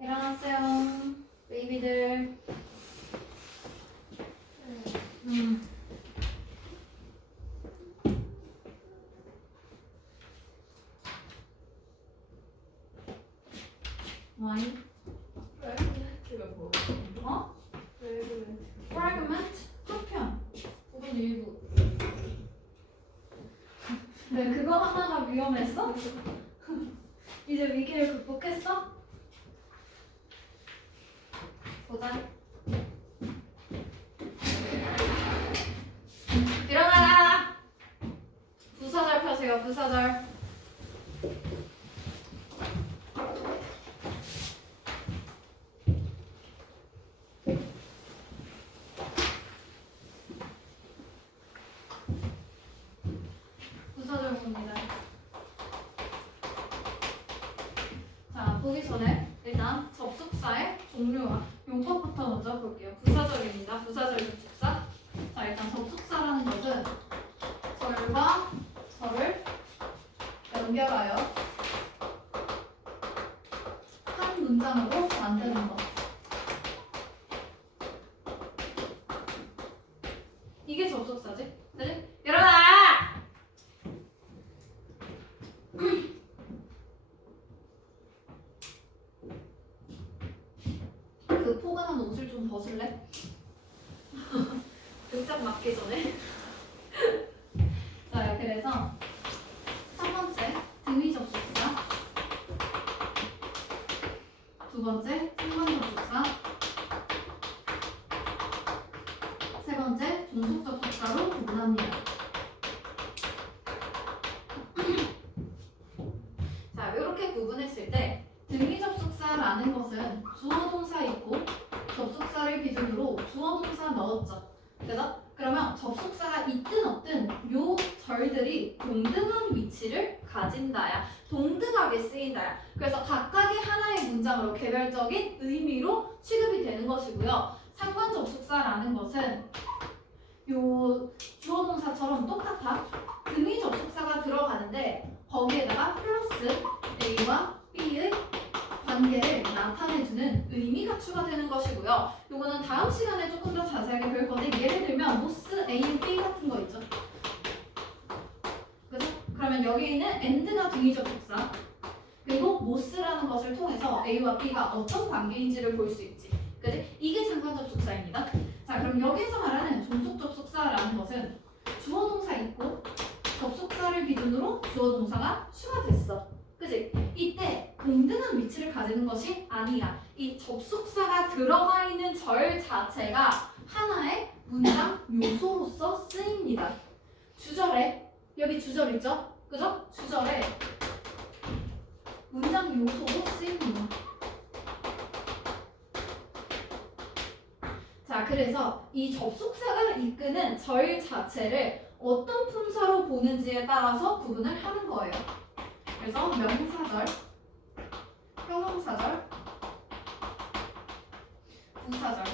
일어났어요. 베이비들. 뭐니? 프래그먼트가 뭐? 어? 프래그먼트. 프래그먼트? 한편. 부분 일부. 왜 그거 하나가 위험했어? 이제 위기를 극복했어? 보자. 일어나라! 부사절 펴세요, 부사절. 부사절 봅니다. 자, 보기 전에 일단 접속사의 종류와 용법부터 먼저 볼게요. 부사절입니다. 부사절 접속사. 자, 일단 접속사라는 것은 절과 절을 연결하여 한 문장으로 만드는 것. 이게 접속사지? 그지? 일어나! 그 포근한 옷을 좀 벗을래? 등짝 맞기 전에. 자, 그래서 3번째 등위 접속사, 2번째 상관 접속사, 3번째 종속 접속사로 구분합니다. 자, 이렇게 구분했을 때 등위 접속사라는 것은 주어 동사 있고 접속사를 기준으로 주어 동사 넣었죠. 그래서 그러면 접속사가 있든 없든 요 절들이 동등한 위치를 가진다야. 동등하게 쓰인다야. 그래서 각각의 하나의 문장으로 개별적인 의미로 취급이 되는 것이고요. 상관 접속사라는 것은 요 주어 동사처럼 똑같아. 등위 접속사가 들어가는데 거기에다가 플러스 A와 B의 관계를 나타내주는 의미가 추가되는 것이고요. 요거는 다음 시간에 조금 더 자세하게 배울 건데 예를 들면 모스 A, B 같은 거 있죠. 그죠? 그러면 여기 있는 and가 등위 접속사 그리고 모스라는 것을 통해서 A와 B가 어떤 관계인지를 볼 수 있지. 그지? 이게 상관 접속사입니다. 자, 그럼 여기서 말하는 종속 접속사라는 것은 주어 동사 있고 접속사를 기준으로 주어 동사가 추가됐어. 그지? 이때 동등한 위치를 가지는 것이 아니야. 이 접속사가 들어가 있는 절 자체가 하나의 문장 요소로서 쓰입니다. 주절에 여기 주절 있죠? 그죠? 주절에 문장 요소로 쓰입니다. 자, 그래서 이 접속사가 이끄는 절 자체를 어떤 품사로 보는지에 따라서 구분을 하는 거예요. 그래서 명사절, 형용사절, 부사절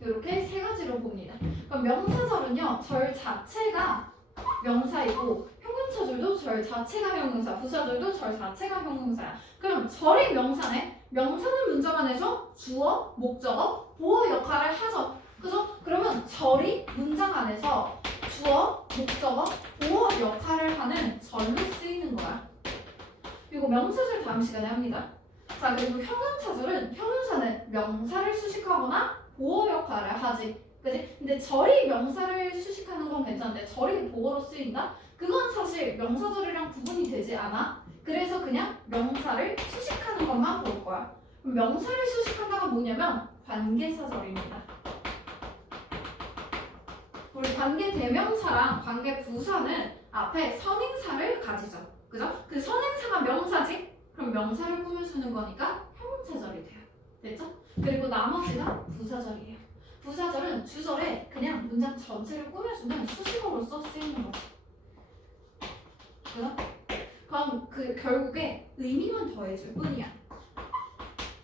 이렇게 세 가지로 봅니다. 그럼 명사절은요, 절 자체가 명사이고 형용사절도 절 자체가 형용사, 부사절도 절 자체가 형용사야. 그럼 절이 명사네? 명사는 문장 안에서 주어, 목적어, 보어 역할을 하죠. 그죠? 그러면 절이 문장 안에서 주어, 목적어, 보어 역할을 하는 절로 쓰이는 거야. 이거 명사절 다음 시간에 합니다. 자, 그리고 형용사절은 형용사는 명사를 수식하거나 보어 역할을 하지. 그지? 근데 절이 명사를 수식하는 건 괜찮은데 절이 보어로 쓰인다? 그건 사실 명사절이랑 구분이 되지 않아. 그래서 그냥 명사를 수식하는 것만 볼 거야. 그럼 명사를 수식한다가 뭐냐면 관계사절입니다. 우리 관계 대명사랑 관계 부사는 앞에 선행사를 가지죠. 그죠? 그 선행사가 명사지? 그럼 명사를 꾸며주는 거니까 형용사절이 돼요. 됐죠? 그리고 나머지가 부사절이에요. 부사절은 주절에 그냥 문장 전체를 꾸며주는 수식어로서 쓰이는 거죠. 그죠? 그럼 그 결국에 의미만 더해줄 뿐이야.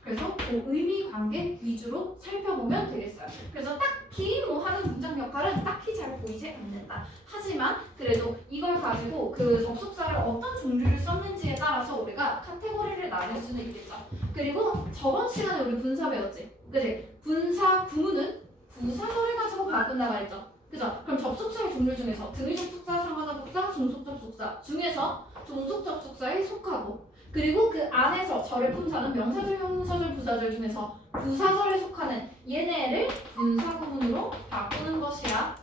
그래서 그 의미 관계 위주로 살펴보면 되겠어요. 그래서 딱히 뭐 하는 문장 역할은 딱히 잘 보이지 않는다. 하지만 그래도 이걸 가지고 그 접속사를 어떤 종류를 썼는지에 따라서 우리가 카테고리를 나눌 수는 있겠죠. 그리고 저번 시간에 우리 분사 배웠지? 그치? 분사 구문은 부사절을 가지고 바꾼다고 했죠. 그죠? 그럼 접속사의 종류 중에서 등위 접속사, 상하나 복사, 종속 접속사 중에서 종속 접속사에 속하고 그리고 그 안에서 절의 분사는 명사절, 형용사절, 부사절 중에서 부사절에 속하는 얘네를 분사 구문으로 바꾸는 것이야.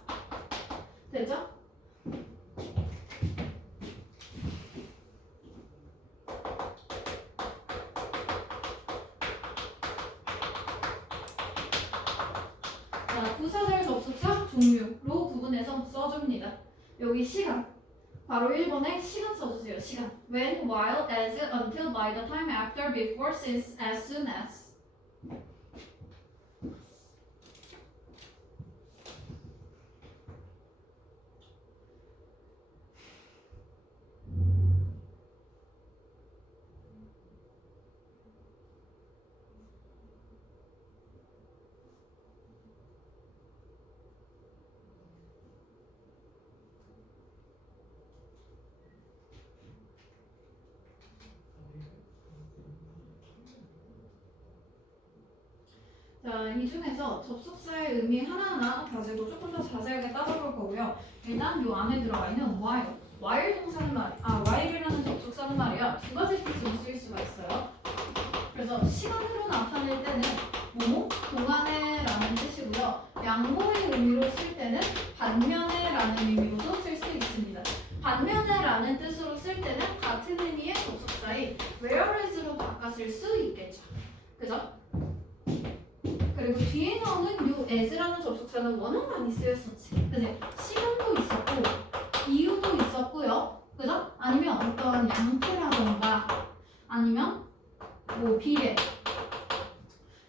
되죠? 자, 부사절 접속사 종류로 구분해서 써줍니다. 여기 시간. 바로 1번에 시간 써주세요. 시간. When, while, as, until, by the time, after, before, since, as soon as. 자, 이 중에서 접속사의 의미 하나하나 가지고 조금 더 자세하게 따져볼 거고요. 일단 요 안에 들어가 있는 while. while 동사는 while이라는 접속사는 말이야. 두 가지 뜻으로 쓰일 수가 있어요. 그래서 시간으로 나타낼 때는 뭐뭐 동안에라는 뜻이고요. 양보의 의미로 쓸 때는 반면에라는 의미로도 쓸 수 있습니다. 반면에라는 뜻으로 쓸 때는 같은 의미의 접속사의 whereas로 바꿨을 수 있겠죠. 그죠? 그리고 뒤에 나오는 요 as라는 접속사는 워낙 많이 쓰였었지. 그지? 시간도 있었고 이유도 있었고요. 그죠? 아니면 어떤 양태라던가 아니면 뭐 비례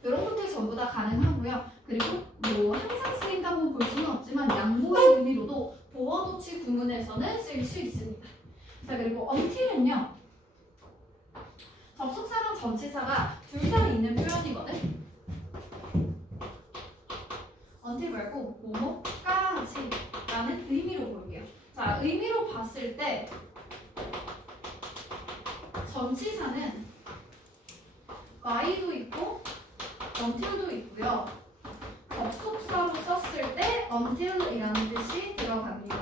이런 것들 전부 다 가능하고요. 그리고 뭐 항상 쓰인다고 볼 수는 없지만 양보의 의미로도 보어도치 구문에서는 쓸 수 있습니다. 자, 그리고 until은요. 접속사랑 전치사가 둘 다 있는 표현이거든. until 말고 뭐뭐까지 라는 의미로 볼게요. 자, 의미로 봤을 때 전치사는 by도 있고 until도 있고요. 접속사로 썼을 때 until이라는 뜻이 들어갑니다.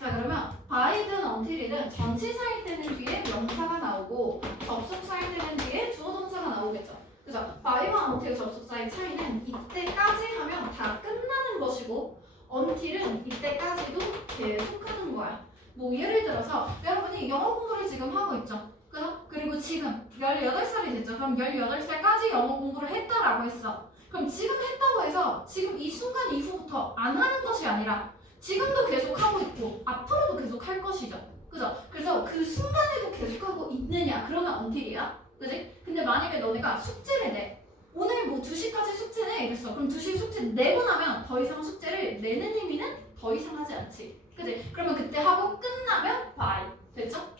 자, 그러면 by든 until이든 전치사일 때는 뒤에 명사가 나오고 접속사일 때는 뒤에 주어동사가 나오겠죠. 그죠? by와 until 접속사의 차이는 이때까지 하면 다 끝나는 것이고 until은 이때까지도 계속하는 거야. 뭐 예를 들어서 여러분이 영어 공부를 지금 하고 있죠. 그죠? 그리고 지금 18살이 됐죠. 그럼 18살까지 영어 공부를 했다라고 했어. 그럼 지금 했다고 해서 지금 이 순간 이후부터 안 하는 것이 아니라 지금도 계속 하고 있고 앞으로도 계속 할 것이죠. 그죠? 그래서 그 순간에도 계속하고 있느냐? 그러면 until이야. 그지? 근데 만약에 너네가 숙제를 내. 오늘 뭐 2시까지 숙제 내 이랬어. 그럼 2시 숙제 내고 나면 더 이상 숙제를 내는 의미는 더 이상 하지 않지. 그지? 그러면 그때 하고 끝나면 by. 됐죠?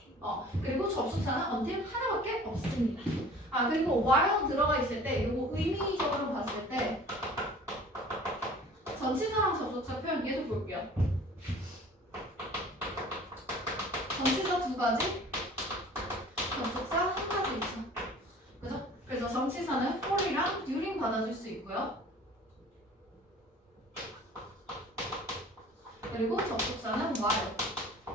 그리고 접속사는 until 하나밖에 없습니다. 아, 그리고 while 들어가 있을 때 이거 의미적으로 봤을 때 전치사랑 접속사 표현 얘도 볼게요. 전치사 2가지, 접속사 1가지 있죠. 그죠? 그래서 전치사는 for이랑 during 받아줄 수 있고요. 그리고 접속사는 while.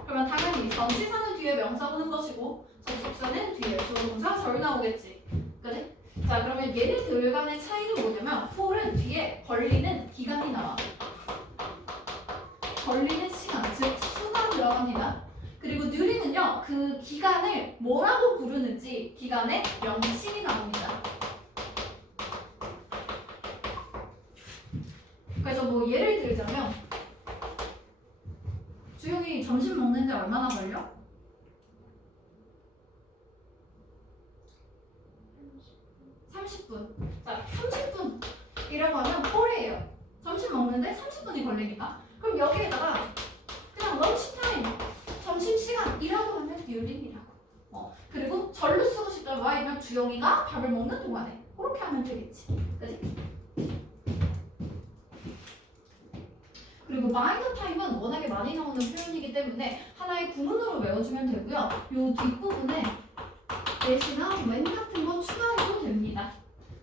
그러면 당연히 전치사는 뒤에 명사 오는 것이고 접속사는 뒤에 주어동사 절 나오겠지. 그지? 자, 그러면 얘네들 간의 차이는 뭐냐면 for은 뒤에 걸리는 기간이 나와. 걸리는 시간, 즉 수가 들어갑니다. 그리고 during은요, 그 기간을 뭐라고 부르는지 기간의 명칭이 나옵니다. 그래서 뭐 예를 들자면 주영이 점심 먹는데 얼마나 걸려? 30분. 자, 30분이라고 하면 콜이에요. 점심 먹는데 30분이 걸리니까. 그럼 여기에다가 그냥 런치타임, 점심시간이라고 하면 during이라고. 그리고 절로 쓰고 싶다면 Y면 주영이가 밥을 먹는 동안에. 그렇게 하면 되겠지. 그치? 그리고 마이너 타임은 워낙에 많이 나오는 표현이기 때문에 하나의 구문으로 외워주면 되고요. 요 뒷부분에 this나 when 같은 건 추가해도 됩니다.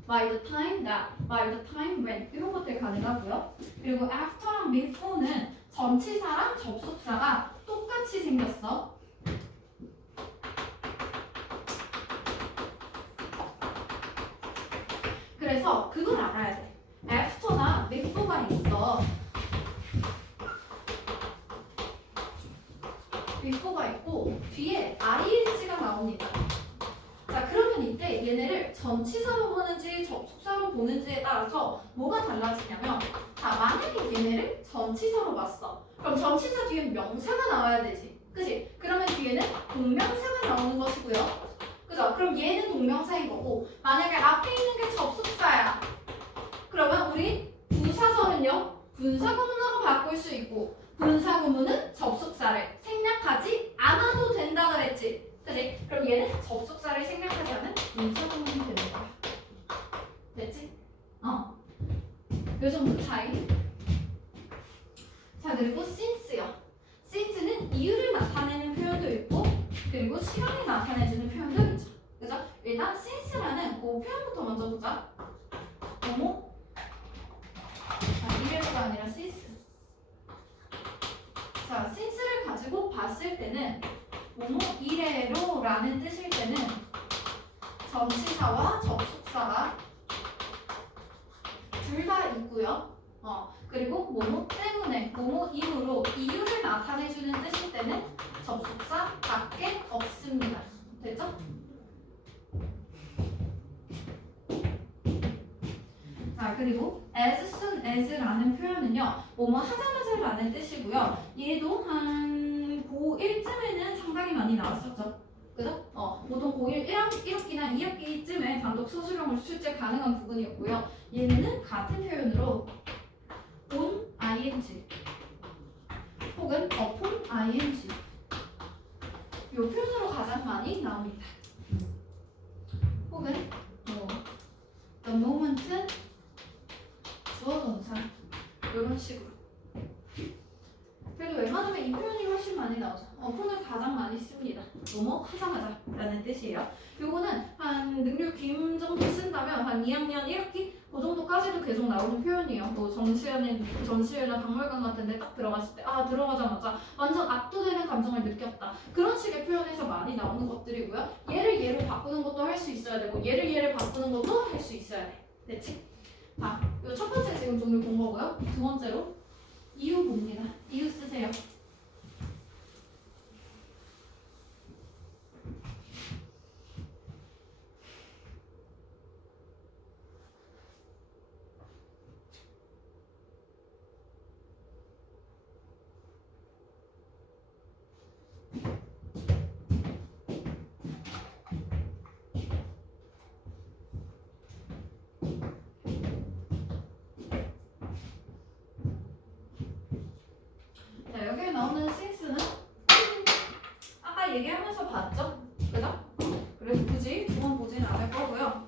by the time that, by the time when 이런 것들 가능하고요. 그리고 after랑 before는 전치사랑 접속사가 똑같이 생겼어. 그래서 그걸 알아야 돼. after나 before가 있어. before가 있고 뒤에 ing가 나옵니다. 자, 그러면 이때 얘네를 전치사로 보는지 접속사로 보는지에 따라서 뭐가 달라지냐면, 자, 만약에 얘네를 전치사로 봤어. 그럼 전치사 뒤에 명사가 나와야 되지. 그지? 그러면 뒤에는 동명사가 나오는 것이고요. 그죠? 그럼 얘는 동명사인 거고, 만약에 앞에 있는 게 접속사야. 그러면 우리 부사절은요, 분사구문으로 바꿀 수 있고, 분사구문은 접속사를 생략하지 않아도 된다 그랬지. 그치? 그럼 얘는 접속사를 생략하지 않은 분사구문이 되는 거야. 됐지? 요 정도 차이. 자, 그리고 since요. since는 이유를 나타내는 표현도 있고, 그리고 시간이 나타내주는 표현도 있죠. 그죠? 일단 since라는 그 표현부터 먼저 보자. 뭐뭐? 이래로가 아니라 since. 자, since를 가지고 봤을 때는 뭐뭐 이래로라는 뜻일 때는 전치사와 접속사가 둘 다 있고요. 그리고 뭐뭐 때문에, 뭐뭐임으로 이유를 나타내주는 뜻일 때는 접속사밖에 없습니다. 됐죠? 자, 그리고 as soon as라는 표현은요, 뭐뭐 하자마자라는 뜻이고요. 얘도 한 고1쯤에는 상당히 많이 나왔었죠. 그죠? 보통 고1 1학기나 2학기쯤에 단독 수수령을 출제 가능한 부분이었고요. 얘는 같은 표현으로 on ing 혹은 upon ing 이 표현으로 가장 많이 나옵니다. 혹은 the moment 주어 동사 이런 식으로. 그래도 웬만하면 이 표현이 훨씬 많이 나오죠. 어폰을 가장 많이 씁니다. 뭐뭐 하자마자 라는 뜻이에요. 요거는 한 능률 김 정도 쓴다면 한 2학년 1학기 그 정도까지도 계속 나오는 표현이에요. 뭐 전시회나 박물관 같은 데 딱 들어갔을 때 들어가자마자 완전 압도되는 감정을 느꼈다. 그런 식의 표현에서 많이 나오는 것들이고요. 얘를 얘로 바꾸는 것도 할 수 있어야 되고 얘를 바꾸는 것도 할 수 있어야 돼. 됐지? 자, 요 첫 번째 지금 종류 본 거고요. 두 번째로 이유 봅니다. 이유 쓰세요. 자, 여기에 나오는 since는 아까 얘기하면서 봤죠? 그죠? 그래서 굳이 두 번 보지는 않을 거고요.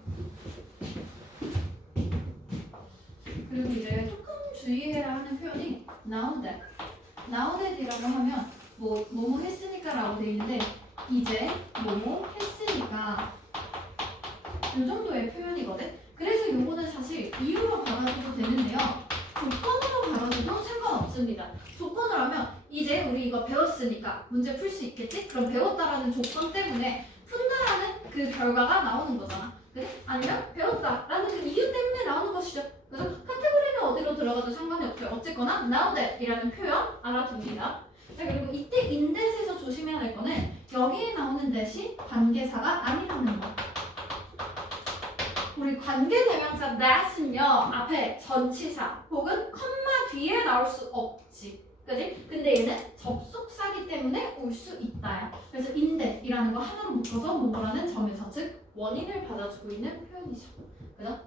그리고 이제 조금 주의해야 하는 표현이 now that. now that이라고 하면 뭐뭐 했으니까 라고 돼 있는데 이제 뭐뭐 했으니까 이 정도의 표현이거든. 그래서 요거는 사실 이유로 받아줘도 되는데요. 조건으로 받아줘도 상관없습니다. 조건을 하면 이제 우리 이거 배웠으니까 문제 풀 수 있겠지? 그럼 배웠다라는 조건 때문에 푼다라는 그 결과가 나오는 거잖아. 그래? 아니면 배웠다라는 그 이유 때문에 나오는 것이죠. 그래서 카테고리는 어디로 들어가도 상관이 없어요. 어쨌거나 now that이라는 표현 알아둡니다. 자, 그리고 이때 in that에서 조심해야 될 거는 여기에 나오는 that이 관계사가 아니라는 거. 우리 관계대명사 that은요 앞에 전치사 혹은 컴마 뒤에 나올 수 없지. 그지? 근데 얘는 접속사기 때문에 올 수 있다야. 그래서 in that이라는 거 하나로 묶어서 뭐라는 점에서 즉 원인을 받아주고 있는 표현이죠. 그죠?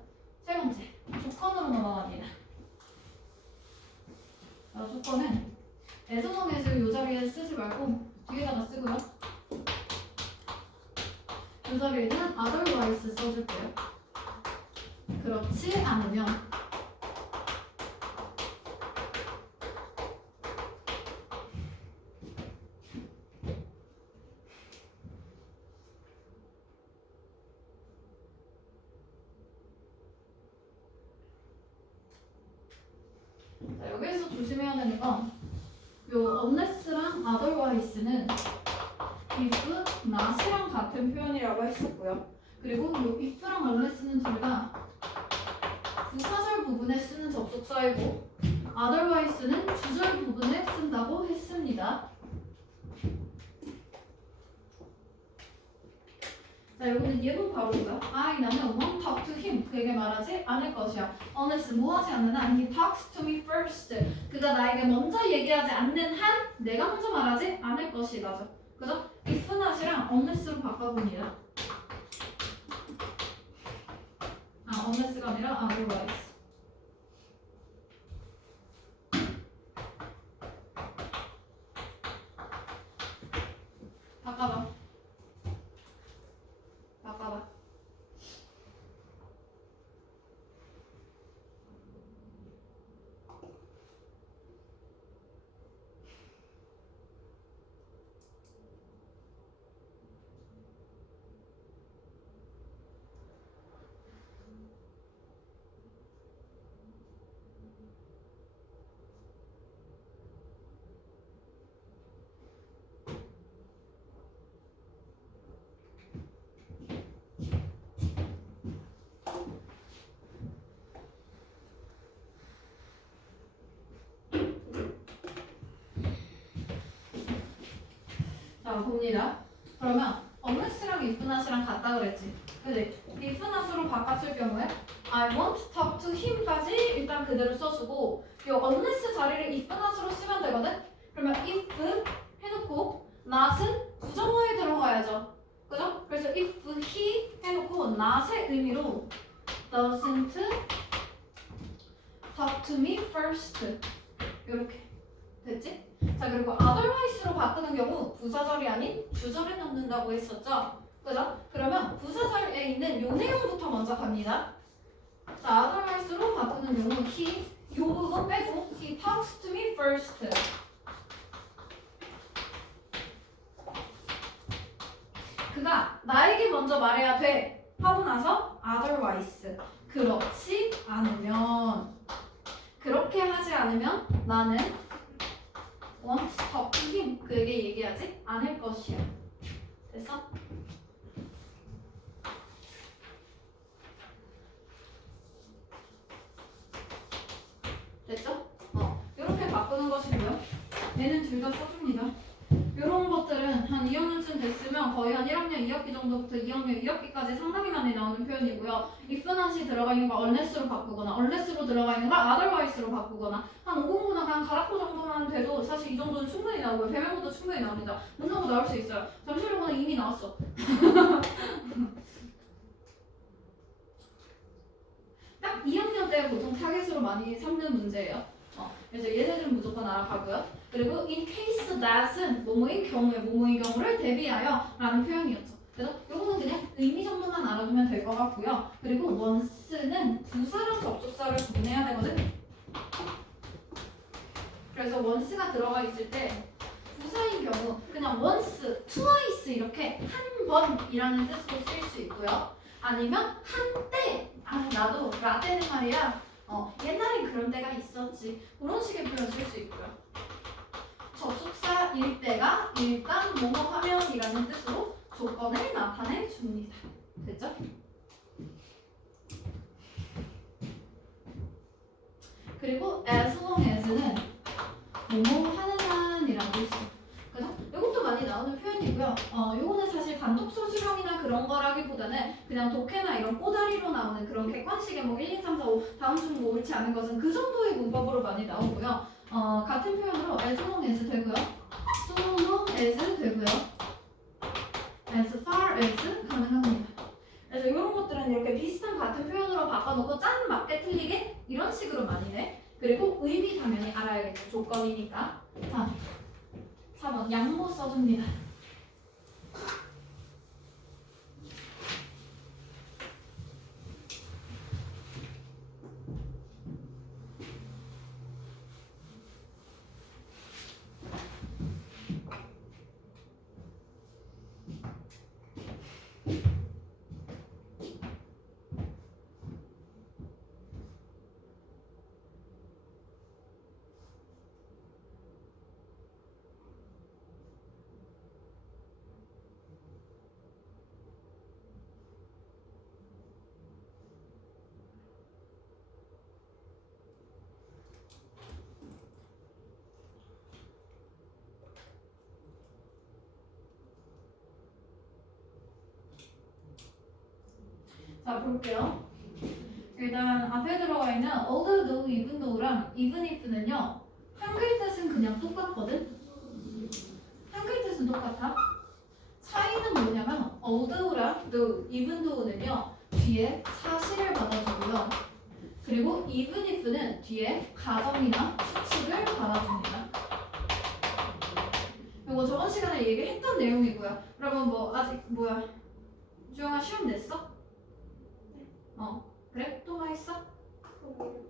세 번째 조건으로 넘어갑니다. 조건은 에서정에서 이 자리에 쓰지 말고 뒤에다가 쓰고요. 이 자리에는 otherwise 써줄게요. 그렇지 않으면 자, 여기에서 조심해야 되는 건 요 unless랑 otherwise는 if, not이랑 같은 표현이라고 했었고요. 그리고 요 if랑 unless는 둘 다 부사절 부분에 쓰는 접속사이고 otherwise는 주절 부분에 쓴다고 했습니다. 자, 여기는 예문 바로 보자. 나는 won't talk to him. 그에게 말하지 않을 것이야. unless 뭐 하지 않는 한 he talks to me first. 그가 나에게 먼저 얘기하지 않는 한 내가 먼저 말하지 않을 것이다죠. 그죠? if not이랑 unless로 바꿔봅니다. unless가 아니라 otherwise. 바꿔봐. 바꿔봐. 자, 봅니다. 그러면 unless랑 if not이랑 같다 그랬지. 그지? if not으로 바꿨을 경우에 I want to talk to him까지 일단 그대로 써주고 이 unless 자리를 if not으로 쓰면 되거든? 그러면 if 해놓고 not은 부정어에 들어가야죠. 그죠? 그래서 if he 해놓고 not의 의미로 doesn't talk to me first 이렇게 됐지? 자, 그리고 otherwise로 바꾸는 경우 부사절이 아닌 주절에 넣는다고 했었죠? 그죠? 그러면 부사절에 있는 요 내용부터 먼저 갑니다. 자, otherwise로 바꾸는 경우 he, 요 부분 빼고 he talks to me first. 그가 나에게 먼저 말해야 돼 하고 나서 otherwise. 그렇지 않으면, 그렇게 하지 않으면 나는 want to talk to him. 그에게 얘기하지 않을 것이야. 됐어? 됐죠? 이렇게 바꾸는 것이고요. 얘는 둘 다 써줍니다. 이런 것들은 한 2학년쯤 됐으면 거의 한 1학년 2학기 정도부터 2학년 2학기까지 상당히 많이 나오는 표현이고요. if not이 들어가 있는 거 unless로 바꾸거나 unless로 들어가 있는 거 otherwise로 바꾸거나 한 5공부나 한 가락고 정도만 돼도 사실 이 정도는 충분히 나오고요. 배명고도 충분히 나옵니다. 문정고 나올 수 있어요. 잠실용어는 이미 나왔어. 딱 2학년 때 보통 타겟으로 많이 삼는 문제예요. 그래서 얘네들은 무조건 알아가고요. 그리고 in case that은 뭐뭐인 경우에 뭐뭐인 경우를 대비하여 라는 표현이었죠. 그래서 요거는 그냥 의미 정도만 알아두면 될 것 같고요. 그리고 once는 부사랑 접속사를 구분해야 되거든. 그래서 once가 들어가 있을 때 부사인 경우 그냥 once, twice 이렇게 한 번이라는 뜻으로 쓰일 수 있고요. 아니면 한때, 나도 라떼는 말이야. 옛날엔 그런 때가 있었지. 그런 식의 표현 쓸 수 있고요. 접속사일 때가 일단 뭐뭐 하면이라는 뜻으로 조건을 나타내 줍니다. 됐죠? 그리고 as long as는 뭐뭐 하는 한이라는 뜻이죠. 그래서 이것도 많이 나오는 표현이고요. 요거는 사실 단독 소수형이나 그런 거라기보다는 그냥 독해나 이런 꼬다리로 나오는 그런 객관식의 뭐 1, 2, 3, 4, 5 다음 중 뭐 옳지 않은 것은 그 정도의 문법으로 많이 나오고요. 같은 표현으로 as long as 되고요. so long as 되고요. as far as 가능합니다. 그래서 이런 것들은 이렇게 비슷한 같은 표현으로 바꿔놓고 짠 맞게 틀리게 이런 식으로 많이 내. 그리고 의미 당연히 알아야겠죠. 조건이니까. 4번 양모 써줍니다. 자, 볼게요. 일단 앞에 들어가 있는 although, even though랑 even if는요. 한글 뜻은 그냥 똑같거든. 한글 뜻은 똑같아. 차이는 뭐냐면 although랑 though, even though는요. 뒤에 사실을 받아주고요. 그리고 even if는 뒤에 가정이나 추측을 받아줍니다. 이거 저번 시간에 얘기했던 내용이고요. 여러분 뭐 아직 뭐야? 주영아 시험 냈어? 그래? 또 뭐 했어?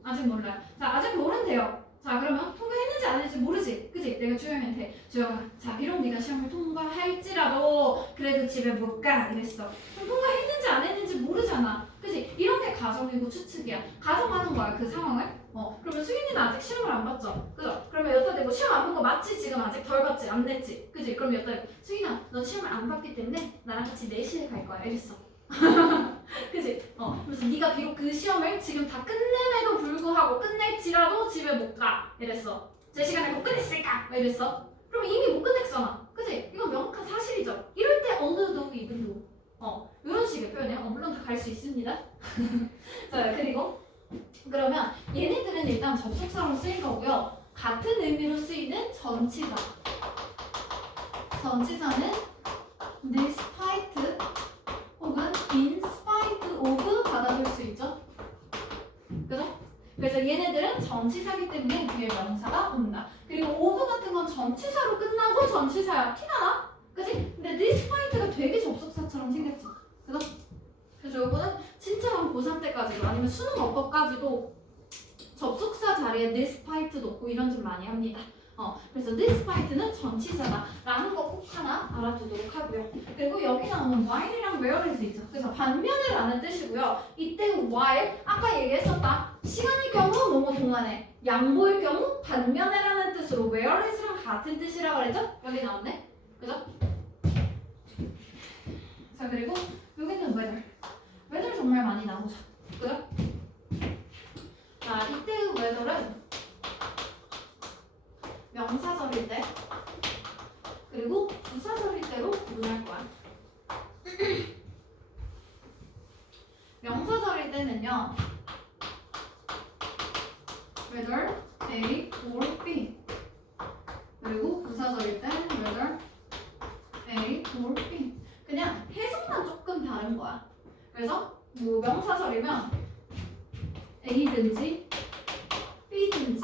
아직 몰라요. 자, 아직 모른대요. 자, 그러면 통과했는지 안 했는지 모르지? 그지? 내가 주영이한테 주영아, 자, 비록 네가 시험을 통과할지라도 그래도 집에 못 가. 이랬어. 그럼 통과했는지 안 했는지 모르잖아. 그지? 이런 게 가정이고 추측이야. 가정하는 거야, 그 상황을. 그러면 수인이는 아직 시험을 안 봤죠? 그죠? 그러면 여기다 대고 시험 안 본 거 맞지? 지금 아직 덜 봤지? 안 냈지? 그지? 그럼 여기다 대고 수인아, 넌 시험을 안 봤기 때문에 나랑 같이 4시에 갈 거야. 이랬어. 그지? 그래서 네가 비록 그 시험을 지금 다 끝냄에도 불구하고 끝낼지라도 집에 못 가. 이랬어. 제 시간에 못 끝냈을까? 막 이랬어. 그럼 이미 못 끝냈잖아. 그지? 이건 명확한 사실이죠. 이럴 때 although, even though. 이런 식의 표현이에요. 물론 다 갈 수 있습니다. 자, 그리고 그러면 얘네들은 일단 접속사로 쓰인 거고요. 같은 의미로 쓰이는 전치사. 전치사는 despite 혹은 in spite of 받아줄 수 있죠. 그죠? 그래서 얘네들은 전치사기 때문에 뒤에 명사가 온다. 그리고 of 같은 건 전치사로 끝나고 전치사야. 티나나? 그지? 근데 despite가 되게 접속사처럼 생겼죠. 그죠? 그래서 요거는 진짜만 고3 때까지도 아니면 수능 어법까지도 접속사 자리에 despite 놓고 이런 집 많이 합니다. 그래서 despite는 전치사다 라는 거 꼭 하나 알아두도록 하고요. 그리고 여기 나오는 while이랑 whereas 있죠. 그래서 반면을 라는 뜻이고요. 이때 while 아까 얘기했었다. 시간의 경우 뭐뭐 동안에, 양보일 경우 반면에라는 뜻으로 whereas랑 같은 뜻이라고 그랬죠? 여기 나왔네. 그죠? 자, 그리고 여기는 whether. whether 정말 많이 나오죠. 그죠? 자, 이때의 whether는 명사절일 때 그리고 부사절일 때로 구분할 거야. 명사절일 때는요. whether A or B. 그리고 부사절일 때는 whether A or B. 그냥 해석만 조금 다른 거야. 그래서 뭐 명사절이면 A든지 B든지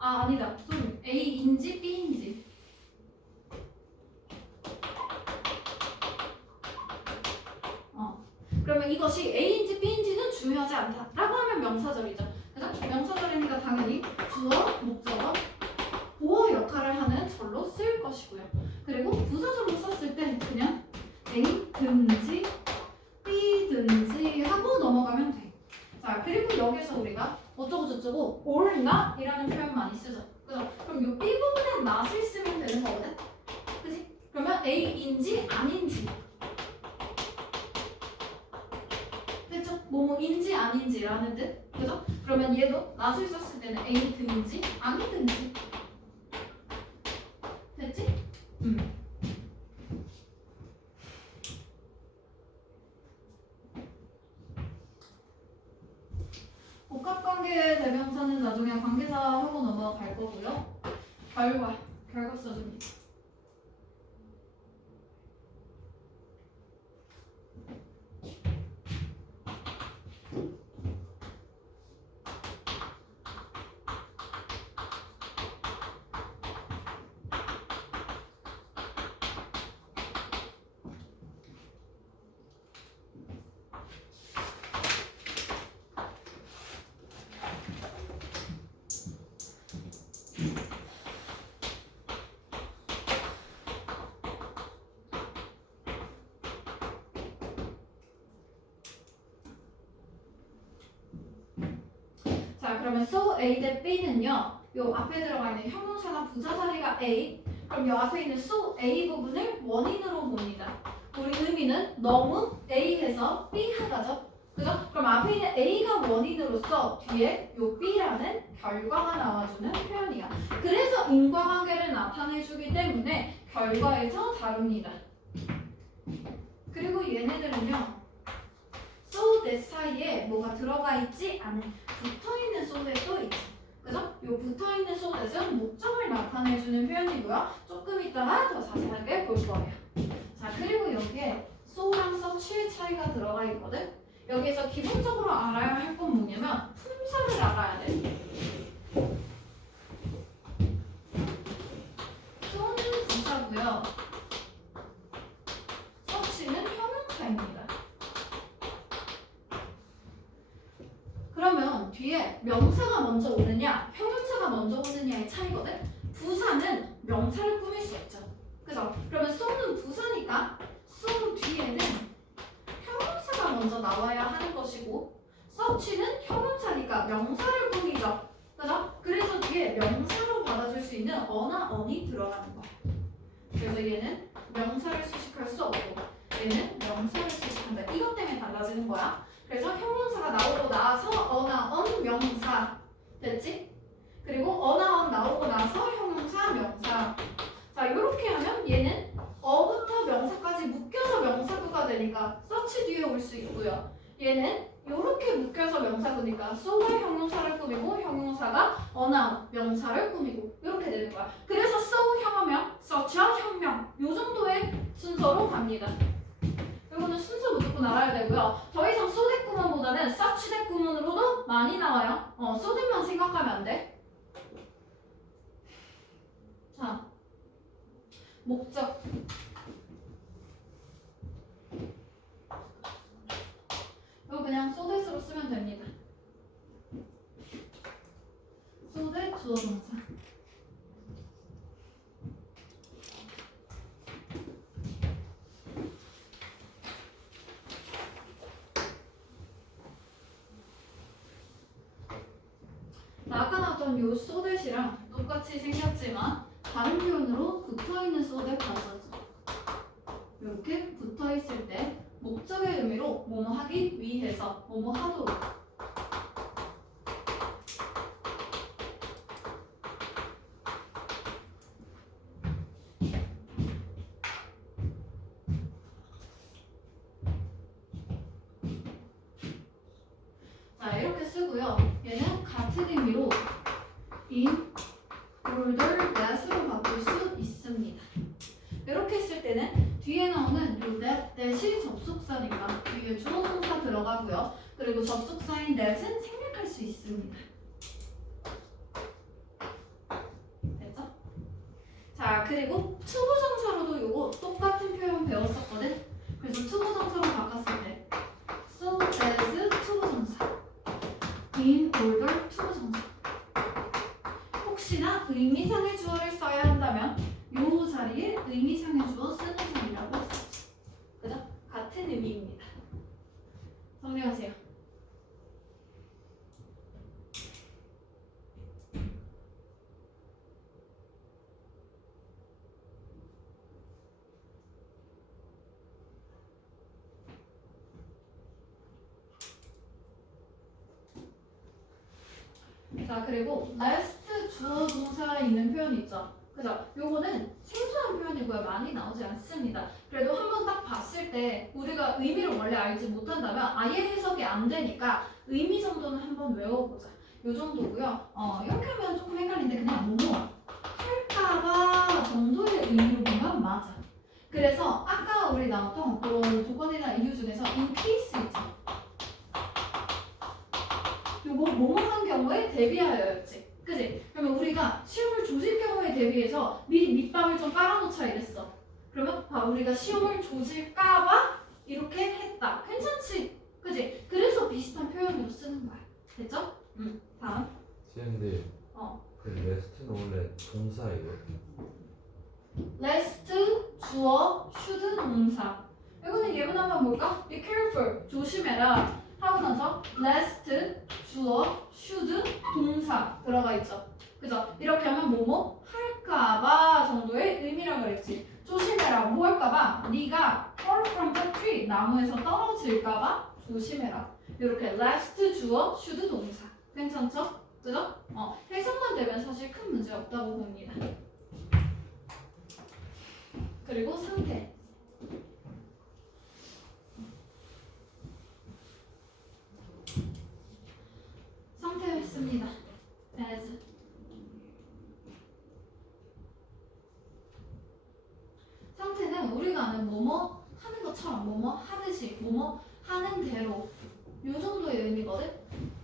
아니다. 좀 A인지 B인지. 그러면 이것이 A인지 B인지는 중요하지 않다 라고 하면 명사절이죠. 그죠? 명사절이니까 당연히 주어, 목적어, 보어 역할을 하는 절로 쓸 것이고요. 그리고 부사절로 썼을 때 그냥 A든지 B든지 하고 넘어가면 돼. 자, 그리고 여기서 우리가 어쩌고저쩌고 or not 이라는 표현 많이 쓰죠. 그죠? 그럼 이 B 부분에 not을 쓰면 되는 거거든? 그치? 그러면 A인지 아닌지. 됐죠? 뭐뭐인지 아닌지라는 뜻. 그죠? 그러면 얘도 not을 썼을 때는 A든지 아니든지. 됐지? 복합관계의 대명사는 나중에 관계사 하고 넘어갈 거고요. 결과 써줍니다. 자, 그러면 so A 대 B는요. 요 앞에 들어가 있는 형용사나 부사 자리가 A. 그럼 요 앞에 있는 so A 부분을 원인으로 봅니다. 우리 의미는 너무 A해서 B 하다죠. 그죠? 그럼 앞에 있는 A가 원인으로서 뒤에 요 B라는 결과가 나와주는 표현이야. 그래서 인과관계를 나타내주기 때문에 결과에서 다룹니다. 그리고 얘네들은요. 들어가 있지 않은 붙어있는 소댓도 있죠. 그죠? 이 붙어있는 소댓은 목적을 나타내주는 표현이고요. 조금 이따가 더 자세하게 볼 거예요. 자, 그리고 여기에 so랑 such의 차이가 들어가 있거든. 여기서 기본적으로 알아야 할 건 뭐냐면 품사를 알아야 돼. so는 부사고요. such는 형용사입니다. 그러면 뒤에 명사가 먼저 오느냐, 형용사가 먼저 오느냐의 차이거든. 부사는 명사를 꾸밀 수 없죠. 그죠? 그러면 so는 부사니까 so 뒤에는 형용사가 먼저 나와야 하는 것이고 such는 형용사니까 명사를 꾸미죠. 그죠? 그래서 뒤에 명사로 받아줄 수 있는 어나 on이 들어가는 거야. 그래서 얘는 명사를 수식할 수 없고 얘는 명사를 수식한다. 이것 때문에 달라지는 거야. 그래서 형용사가 나오고 나서 어나 on 명사 됐지? 그리고 어나 on 나오고 나서 형용사 명사. 자, 이렇게 하면 얘는 어부터 명사까지 묶여서 명사구가 되니까 such 뒤에 올 수 있고요. 얘는 이렇게 묶여서 명사구니까 so가 형용사를 꾸미고 형용사가 어나 명사를 꾸미고 이렇게 되는 거야. 그래서 so 형어명, such 형명 이 정도의 순서로 갑니다. 이거는 순서 무조건 알아야 되고요. 더 이상 소댓 구문보다는 such 대 구문으로도 많이 나와요. 소댓만 생각하면 안 돼. 자, 목적. 이거 그냥 소댓으로 쓰면 됩니다. 소댓 주어 동사. 아까 나왔던 요 소댓이랑 똑같이 생겼지만 다른 표현으로 붙어있는 소댓 가져죠. 이렇게 붙어있을 때 목적의 의미로 뭐뭐 하기 위해서 뭐뭐 하도록. 자, 이렇게 쓰고요. 얘는 같은 의미로 in order that으로 바꿀 수 있습니다. 이렇게 했을 때는 뒤에 나오는 요 that이 접속사니까 뒤에 주어 동사 들어가고요. 그리고 접속사인 that은 생략할 수 있습니다. 됐죠? 자, 그리고 투부정사로도 요거 똑같은 표현 배웠었거든. 그래서 투부정사로 바꿨을 때 so as 투부정사 in order 투부정사. 혹시나 의미상의 주어를 써야 한다면 요 자리에 의미상의 주어 쓰는 상이라고 했었죠. 그죠? 같은 의미입니다. 정리하세요. 자, 그리고 last 주어 동사에 있는 표현 있죠. 그죠? 요거는 생소한 표현이고요. 많이 나오지 않습니다. 그래도 한번 딱 봤을 때 우리가 의미를 원래 알지 못한다면 아예 해석이 안 되니까 의미 정도는 한번 외워보자. 요 정도고요. 이렇게 하면 조금 헷갈리는데 그냥 뭐뭐 할까봐 정도의 의미로 보면 맞아. 그래서 아까 우리 나왔던 그런 조건이나 이유 중에서 in case 있죠. 요거 뭐뭐 한 경우에 대비하여였지. 그지? 그러면 우리가 시험을 조질 경우에 대비해서 미리 밑밥을 좀 깔아놓자 이랬어. 그러면 우리가 시험을 조질까봐 이렇게 했다. 괜찮지? 그지? 그래서 비슷한 표현으로 쓰는 거야. 됐죠? 다음. 근데 그 레스트는 원래 동사예요. last 주어 should 동사. 이거는 예문 한번 볼까? be careful 조심해라. 하고 나서 last 주어 should 동사 들어가 있죠. 그죠? 이렇게 하면 뭐뭐 할까봐 정도의 의미라고 그랬지. 조심해라. 뭐 할까봐? 네가 fall from the tree 나무에서 떨어질까봐 조심해라. 이렇게 last 주어 should 동사. 괜찮죠? 그죠? 해석만 되면 사실 큰 문제 없다고 봅니다. 그리고 상태. 뭐뭐처럼 뭐뭐 하듯이 뭐뭐 하는 대로 요 정도의 의미거든.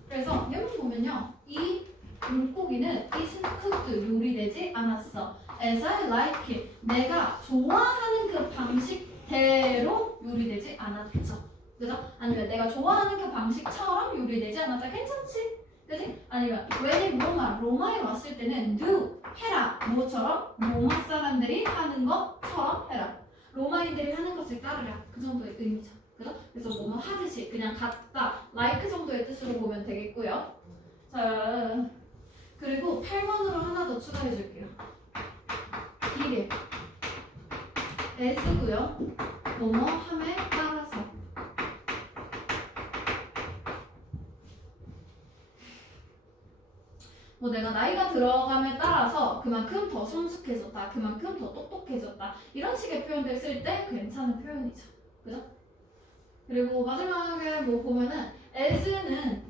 그래서 여기 보면요, 이 물고기는 is cooked 요리되지 않았어. As I like it. 내가 좋아하는 그 방식대로 요리되지 않았죠. 그죠? 아니면 내가 좋아하는 그 방식처럼 요리되지 않았다. 괜찮지? 그지? 아니면 when in Roma, 로마에 왔을 때는 do, 해라. 뭐처럼? 로마 사람들이 하는 것처럼 해라. 로마인들이 하는 것을 따르라. 그 정도의 의미죠. 그죠? 그래서 뭐뭐 하듯이 그냥 같다, like 정도의 뜻으로 보면 되겠고요. 자, 그리고 8번으로 하나 더 추가해 줄게요. 이게 as고요. 뭐뭐 함에 따라서. 뭐 내가 나이가 들어감에 따라서 그만큼 더 성숙해졌다, 그만큼 더 똑똑해졌다, 이런 식의 표현들 쓸 때 괜찮은 표현이죠. 그죠? 그리고 마지막에 뭐 보면은 as는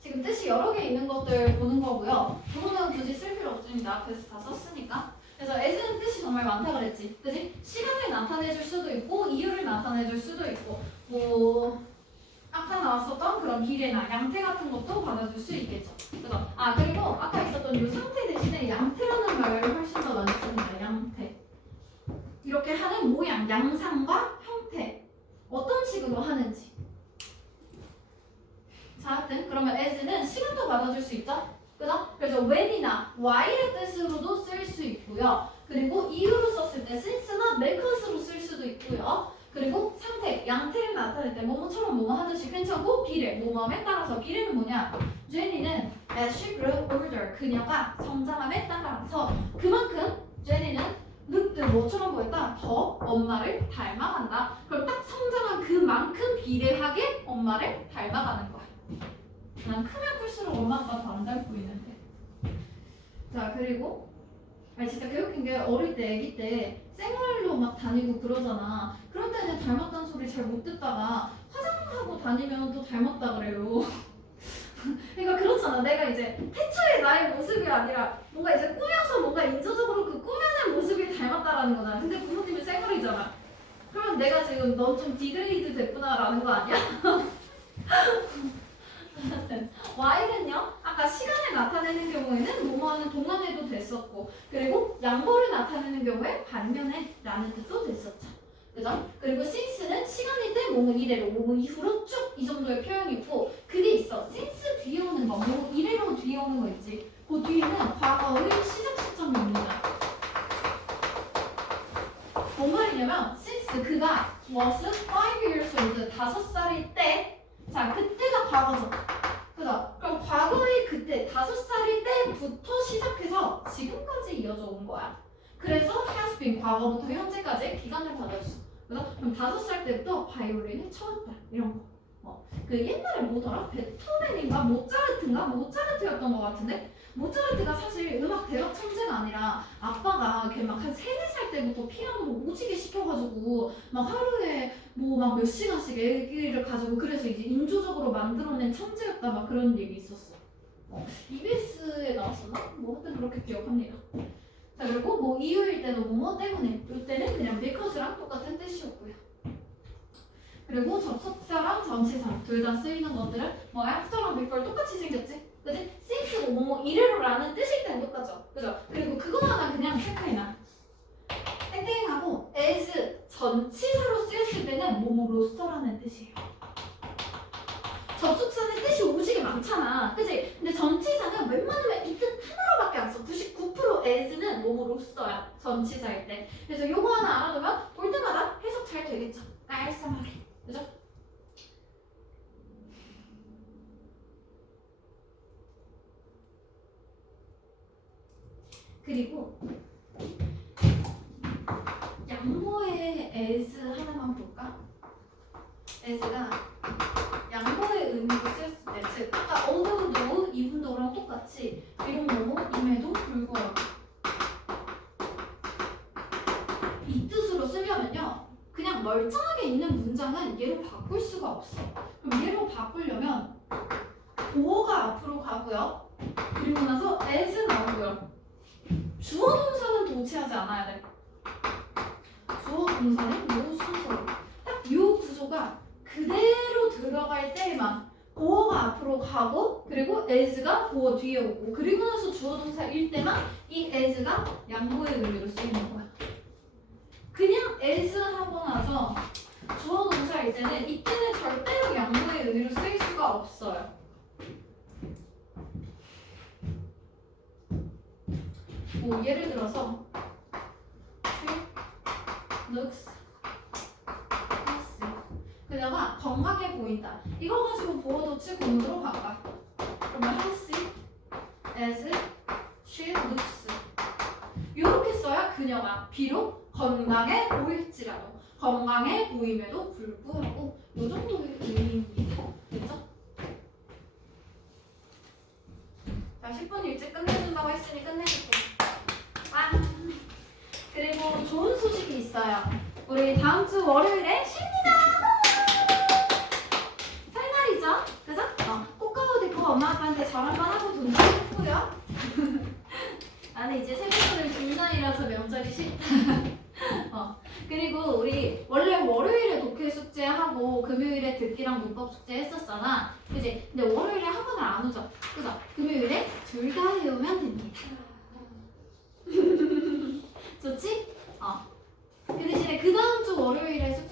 지금 뜻이 여러 개 있는 것들 보는 거고요. 부분은 굳이 쓸 필요 없습니다. 앞에서 다 썼으니까. 그래서 as는 뜻이 정말 많다 그랬지. 그지? 시간을 나타내줄 수도 있고 이유를 나타내줄 수도 있고 뭐 아까 나왔었던 그런 비례나 양태 같은 것도 받아줄 수 있겠죠. 그죠? 아, 그리고 아까 있었던 이 상태 대신에 양태라는 말을 훨씬 더 많이 씁니다. 양태. 이렇게 하는 모양, 양상과 형태. 어떤 식으로 하는지. 자, 하여튼 그러면 as는 시간도 받아줄 수 있죠? 그죠? 그래서 when이나 why의 뜻으로도 쓸 수 있고요. 그리고 이유로 썼을 때 since나 because로 쓸 수도 있고요. 그리고 상태, 양태를 나타낼 때 뭐뭐처럼 뭐뭐 하듯이 괜찮고 비례, 뭐뭐함에 따라서. 비례는 뭐냐? 제니는 as she grew older, 그녀가 성장함에 따라서 그만큼 제니는 looked 뭐처럼 보였다? 더 엄마를 닮아간다. 그럼 딱 성장한 그만큼 비례하게 엄마를 닮아가는 거야. 난 크면 클수록 엄마 아빠 더 안 닮고 있는데. 자, 그리고 진짜 개웃긴 게 어릴 때 아기 때 생활로 막 다니고 그러잖아. 그럴 때는 닮았다는 소리 잘 못 듣다가 화장하고 다니면 또 닮았다 그래요. 그러니까 그렇잖아. 내가 이제 태초의 나의 모습이 아니라 뭔가 이제 꾸며서 뭔가 인조적으로 그 꾸며낸 모습이 닮았다라는 거잖아. 근데 부모님이 생얼이잖아. 그러면 내가 지금 넌 좀 디그레이드 됐구나라는 거 아니야? Y는요, 아까 시간을 나타내는 경우에는 뭐뭐하는 동안에도 됐었고, 그리고 양보를 나타내는 경우에 반면에 라는 뜻도 됐었죠. 그죠? 그리고 since는 시간일 때 뭐뭐 이래로, 뭐뭐 이후로 쭉 이 정도의 표현이고, 그게 있어. since 뒤에 오는 거, 뭐 이래로 뒤에 오는 거 있지. 그 뒤에는 과거의 시작 시점입니다. 뭔 말이냐면 since 그가 was 5 years old, 5살일 때, 자, 그때가 과거죠. 그죠? 그럼 과거의 그때 5살일 때부터 시작해서 지금까지 이어져 온 거야. 그래서 has been, 과거부터 현재까지 기간을 받았어. 그죠? 그럼 5살 때부터 바이올린을 쳤다. 이런 거. 그 옛날에 뭐더라? 베토벤인가? 모차르트였던 것 같은데? 모차르트가 사실 음악 대박 천재가 아니라 아빠가 이렇게 막 한 3, 4살 때부터 피아노를 오지게 시켜가지고 막 하루에 뭐 막 몇 시간씩 애기를 가지고 그래서 이제 인조적으로 만들어낸 천재였다 막 그런 얘기 있었어. EBS에 나왔었나? 뭐 하여튼 그렇게 기억합니다. 자, 그리고 뭐 이유일 때도 뭐뭐 때문에, 이때는 그냥 because랑 똑같은 뜻이었고요. 그리고 접속사랑 전치사 둘 다 쓰이는 것들은 뭐 after랑 before 똑같이 생겼지? 그지? since고 뭐뭐 이래로라는 뜻일 때는 똑같죠. 그죠? 그리고 그거 하나 그냥 체크해놔. 땡땡하고 as 전치사로 쓰였을 때는 뭐뭐로서라는 뜻이에요. 접속사는 뜻이 오지게 많잖아. 그지? 근데 전치사는 웬만하면 이 뜻 하나로밖에 안 써. 99% as는 뭐뭐로서야. 전치사일 때. 그래서 요거 하나 알아두면 볼 때마다 해석 잘 되겠죠. 깔쌈하게. 그죠? 그리고 양보의 as 하나만 볼까? as가 양보의 의미로 쓰였을 때, 즉 아까 although, even though랑 똑같이 이런 뭐뭐임에도 불구하고 이 뜻으로 쓰려면요, 그냥 멀쩡하게 있는 문장은 얘로 바꿀 수가 없어. 그럼 얘로 바꾸려면 보어가 앞으로 가고요. 그리고 나서 as 나오고요. 주어 동사는 동치하지 않아야 돼. 주어 동사는 요 순서로. 앞으로 가고 그리고 as가 보어 뒤에 오고 그리고 나서 주어 동사일 때만 이 as가 양보의 의미로 쓰이는 거야. 그냥 as 하고 나서 주어 동사일 때는 이때는 절대로 양보의 의미로 쓰일 수가 없어요. 뭐 예를 들어서 she looks healthy. 그녀가 건강해 보인다. 이거 가지고 보어 도치 구문으로 바꿔. 그러면 healthy as she looks. 이렇게 써야 그녀가 비록 건강해 보일지라도 건강해 보임에도 불구하고 이 정도의 의미입니다. 됐죠? 자, 10분 일찍 끝내준다고 했으니 끝내줄게. 아, 그리고 좋은 소식이 있어요. 우리 다음 주 월요일에 쉽니다. 설날이죠? 그죠? 꽃가루 듣고 엄마 아빠한테 절 한번 하고 돈 좀 했고요. 나는 이제 세뱃돈을 줄 날이라서 명절이 싫다. 그리고 우리 원래 월요일에 독해 숙제하고 금요일에 듣기랑 문법 숙제 했었잖아. 그지? 근데 월요일에 학원을 안 오죠. 그죠? 금요일에 둘 다 해오면 됩니다. 좋지? 그 대신에 그 다음 주 월요일에 숙제